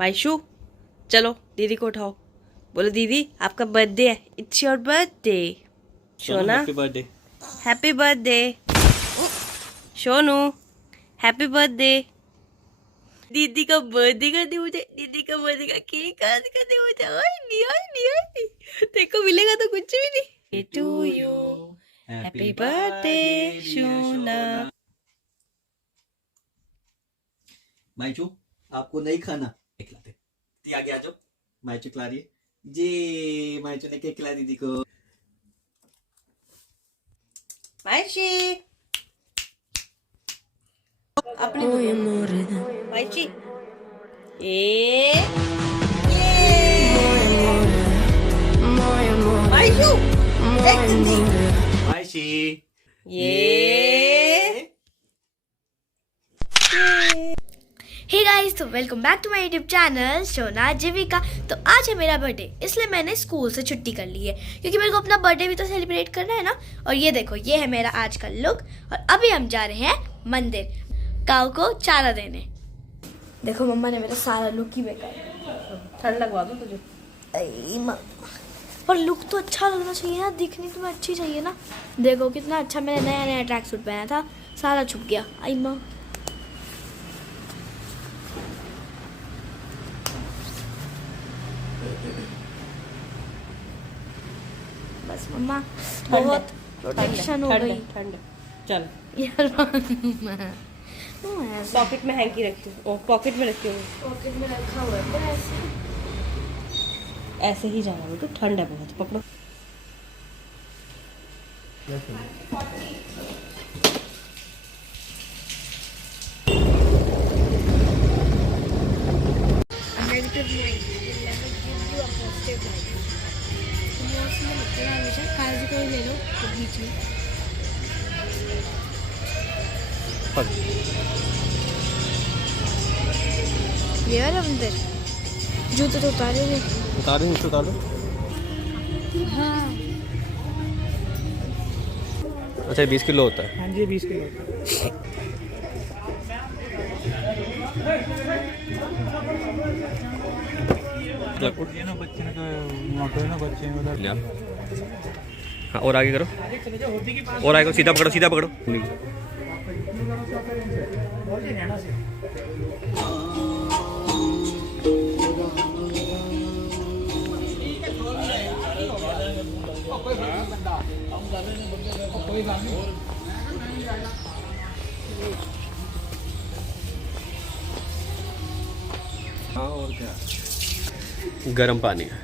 मायशू चलो दीदी को उठाओ, बोलो दीदी आपका बर्थडे है, इट्स योर बर्थडे। सोना happy birthday. Happy birthday. Sonu happy birthday. दीदी का बर्थडे कर दे मुझे, दीदी का बर्थडे का केक काट कर दे मुझे। ओए नहीं ओए नहीं ओए नहीं, तेरे को मिलेगा तो कुछ भी नहीं। टू यू हैप्पी बर्थडे सोना। माइचू आपको नहीं खाना, खिलाते आगे आ जाओ। माइचू खिला रही है जी, माइचू ने केक खिला दीदी को। मायशी अपने मायशी ये मायशू माइशी ये हे गाइस, तो welcome back to my YouTube channel Sona Jeevika. तो आज है मेरा बर्थडे, इसलिए मैंने स्कूल से छुट्टी कर ली है क्योंकि मेरे को अपना बर्थडे भी तो सेलिब्रेट करना है ना। और ये देखो, ये है मेरा आज का लुक। और अभी हम जा रहे हैं मंदिर काऊ को चारा देने। देखो मम्मा ने मेरा सारा लुक ही बेकार। ठंड लगवा दो तुझे। पर लुक तो अच्छा लगना चाहिए ना, दिखनी तो मैं अच्छी चाहिए ना। देखो कितना अच्छा मैंने नया नया ट्रैक सूट पहना था, सारा छुप गया। आई माँ, बस मम्मा बहुत प्रोटेक्शन हो गई। ठंड चल यार पॉकेट में हैंकी रखती हूँ, पॉकेट में रखती हूँ, पॉकेट में रखा हुआ है पर ऐसे ही जाना बेटू, ठंड है बहुत। पकड़ो हमेशा कागज को ही ले लो तो बीच में। ये वाला मंदिर, जूते तो उतारे हुए। उतारो नीचे उतारो। हाँ अच्छा 20 किलो होता है। हाँ जी 20 किलो। हाँ और आगे करो, और आगे करो, सीधा पकड़ो सीधा पकड़ो। हाँ और क्या, गर्म पानी है।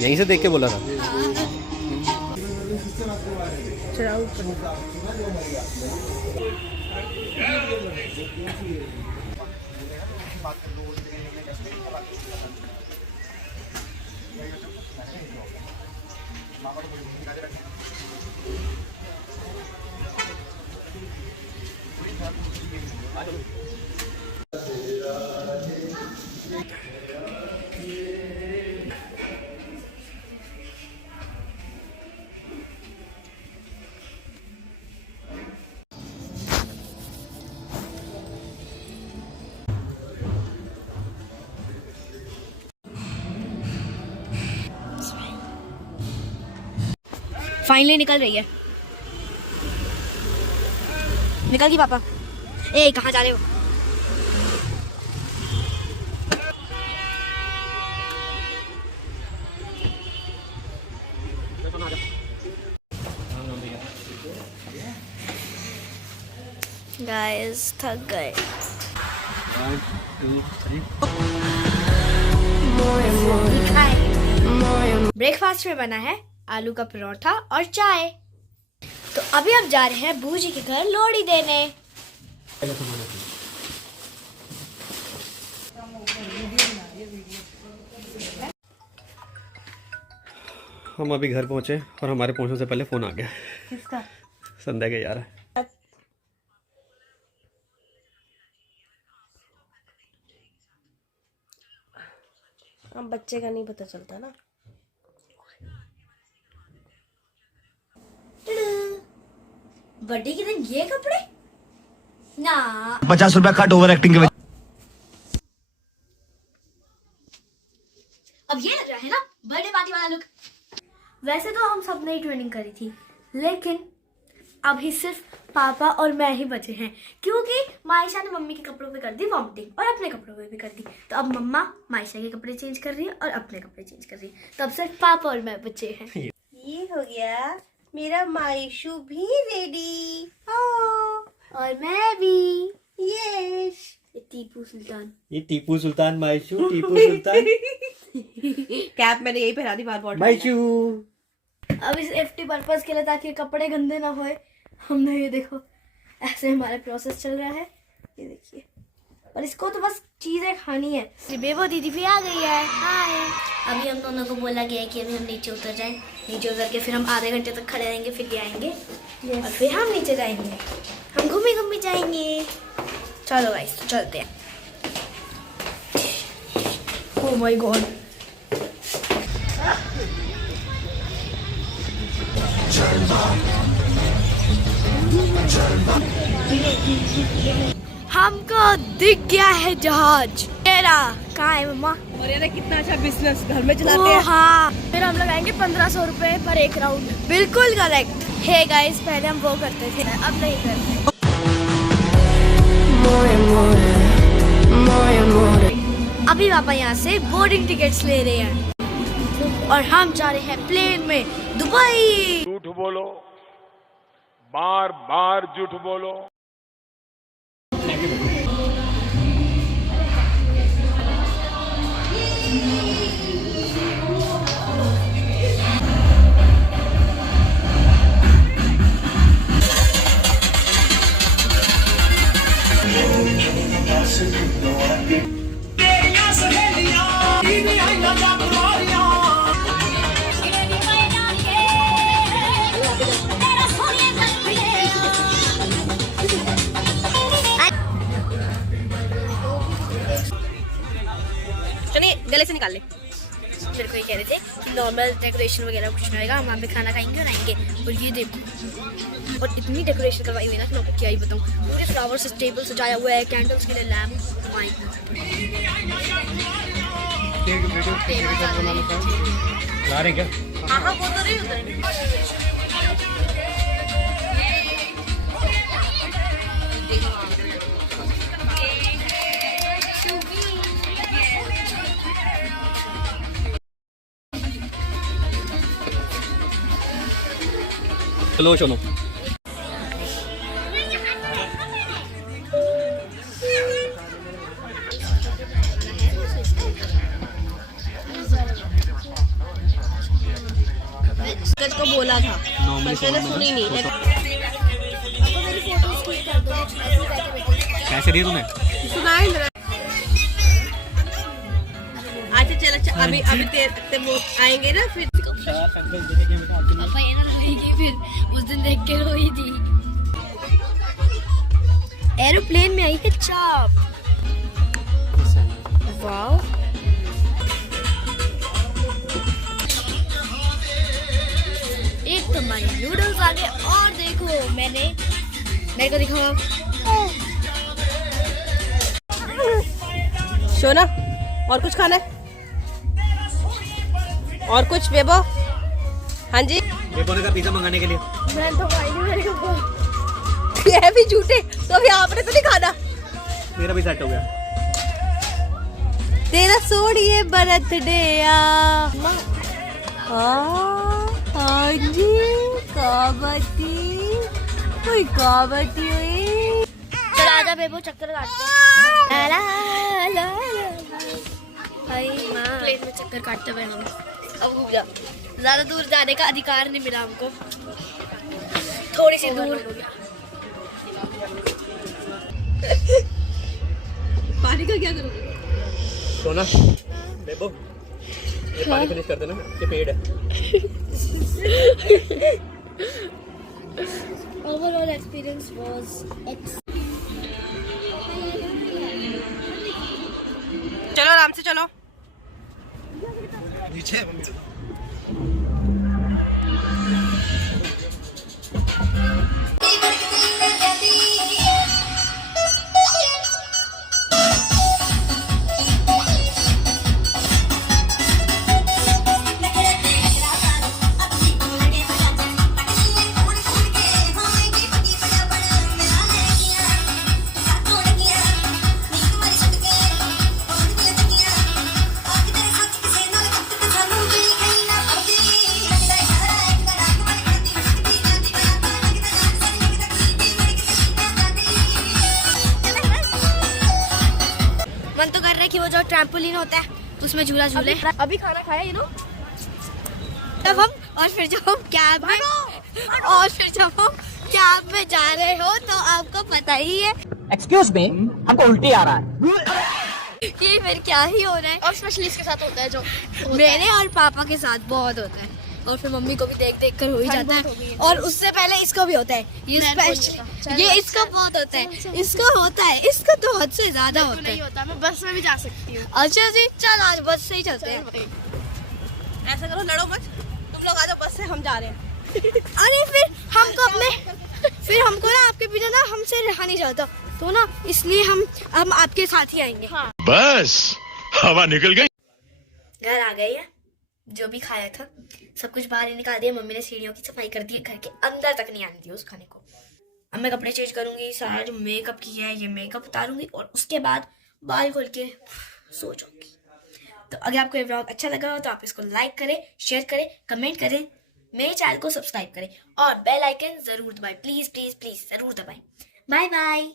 यहीं से देख के बोला था। फाइनली निकल रही है। निकल गई पापा। ए कहाँ जा रहे हो? गाइस थक गए। ब्रेकफास्ट में बना है आलू का परोठा और चाय। तो अभी हम जा रहे हैं बूजी के घर लोहड़ी देने। हम अभी घर पहुंचे और हमारे पहुंचने से पहले फोन आ गया। किसका? संध्या के यार। हम बच्चे का नहीं पता चलता ना। बर्थडे के दिन ये कपड़े ना 50 रुपया कट ओवर एक्टिंग के वजह। अब ये लग रहा है ना बर्थडे पार्टी वाला लुक। वैसे तो हम सब ने ही ट्रेनिंग करी थी, लेकिन अभी सिर्फ पापा और मैं ही बचे हैं, क्योंकि मायशा ने मम्मी के कपड़ों पे कर दी वॉमिटिंग और अपने कपड़ों पे भी कर दी। तो अब मम्मा मायशा के कपड़े चेंज कर रही है और अपने कपड़े चेंज कर रही है। तो अब सिर्फ पापा और मैं बचे हैं। ये हो गया मेरा मायशू भी रेडी। और मैं भी। यस। ये टीपू सुल्तान। ये टीपू सुल्तान मायशू, टीपू सुल्तान। कैप मैंने यही पहना दी बार बार। मायशू अब इस सेफ्टी पर्पस के लिए, ताकि कपड़े गंदे ना होए, हमने ये देखो ऐसे हमारा प्रोसेस चल रहा है। ये देखिए, और इसको तो बस चीजें खानी है। बेबो दीदी भी आ गई है। हाय। अभी हम दोनों को बोला गया है कि अभी हम नीचे उतर जाएं। नीचे उतर के फिर हम आधे घंटे तक खड़े रहेंगे, फिर ये आएंगे और फिर हम नीचे जाएंगे। हम घूमे घूमे जाएंगे। चलो गाइस, तो चलते हैं। Oh my God. हमको दिख गया है जहाज। तेरा कहाँ है मम्मा? और ये कितना अच्छा बिजनेस घर में चलाते हैं। हाँ, फिर हम लगाएंगे 1500 रुपए पर एक राउंड। बिल्कुल करेक्ट। हे गाइस, पहले हम वो करते थे, अब नहीं करते। अभी पापा यहाँ से बोर्डिंग टिकट्स ले रहे हैं और हम जा रहे हैं प्लेन में दुबई। झूठ बोलो, बार बार झूठ बोलो। चलिए गले से निकाल ले। मेरे को ये कह रहे थे कि नॉर्मल डेकोरेशन वगैरह कुछ नहीं होगा, हम वहाँ पे खाना खाएंगे और आएंगे। और ये देखो, और इतनी डेकोरेशन करवाई हुई है ना कि मैं आपको क्या ही बताऊँ। पूरे फ्लावर से टेबल सजाया हुआ है, कैंडल्स के लिए लैम्प। ला रहे क्या? हाँ वो तो नहीं उधर। चलो चलो। को बोला था, मैंने सुनी नहीं। कैसे दिए तूने? सुनाई मेरा। अच्छा चल, अभी अभी वो आएंगे ना फिर। पापा ये ना रोएगी, फिर उस दिन देख के रोई थी। एरोप्लेन में आई है चाप। वाओ। एक तो हमारे नूडल्स आ गए, और देखो मेरे को दिखाओ। सोना, और कुछ खाना है? और कुछ बेबो? हाँ जी। बेबो ने कहा पिज्जा मंगाने के लिए। मैं तो खाई नहीं, मेरे को ये भी झूठे, तो अभी आपने तो नहीं खाना। मेरा भी सेट हो गया। तेरा सोड़िए बर्थडे हाँ जी। काबती कोई काबती हुई। चल आजा बेबो, चक्कर काटते हैं। प्लेन में चक्कर काटते हुए हम अब घूम जा। ज्यादा दूर जाने का अधिकार नहीं मिला हमको, थोड़ी सी दूर। पानी का क्या करोगे? सोना, बेबो ये पानी फिनिश कर देना, ये पेड़ है। Overall experience was चलो आराम से चलो। मन तो कर रहा है कि वो जो ट्रैम्पोलिन होता है उसमें झूला झूले। अभी खाना खाया यू नो। तब हम और फिर जब हम कैब में जा रहे हो तो आपको पता ही है एक्सक्यूज मी, हमको उल्टी आ रहा है। कि फिर क्या ही हो रहा है। और स्पेशली इसके साथ होता है जो मेरे और पापा के साथ बहुत होता है और फिर मम्मी को भी देख देख कर हो ही जाता है। और उससे पहले इसको भी होता है। ये स्पेशल ये इसको बहुत होता है। इसको होता है, इसको तो हद से ज्यादा होता है। नहीं होता, मैं बस में भी जा सकती हूँ। अच्छा जी, चल आज बस से ही चलते हैं। ऐसा करो, लड़ो मत, तुम लोग आ जाओ, बस से हम जा रहे हैं। अरे फिर हमको ना आपके बिना ना हमसे रहा नहीं जाता, तो ना इसलिए हम आपके साथ ही आएंगे। हाँ। बस हवा निकल गई। घर आ गए हैं, जो भी खाया था सब कुछ बाहर ही निकाल दिया। मम्मी ने सीढ़ियों की सफाई कर दी है, घर के अंदर तक नहीं आने दी उस खाने को। अब मैं कपड़े चेंज करूंगी, सारा जो मेकअप किया है ये मेकअप उतारूंगी और उसके बाद बाल खोल के सो जाऊंगी। तो अगर आपको ये व्लॉग अच्छा लगा हो तो आप इसको लाइक करें, शेयर करें, कमेंट करें, मेरे चैनल को सब्सक्राइब करें और बेल आइकन जरूर दबाएं। प्लीज प्लीज प्लीज जरूर दबाएं। Bye bye.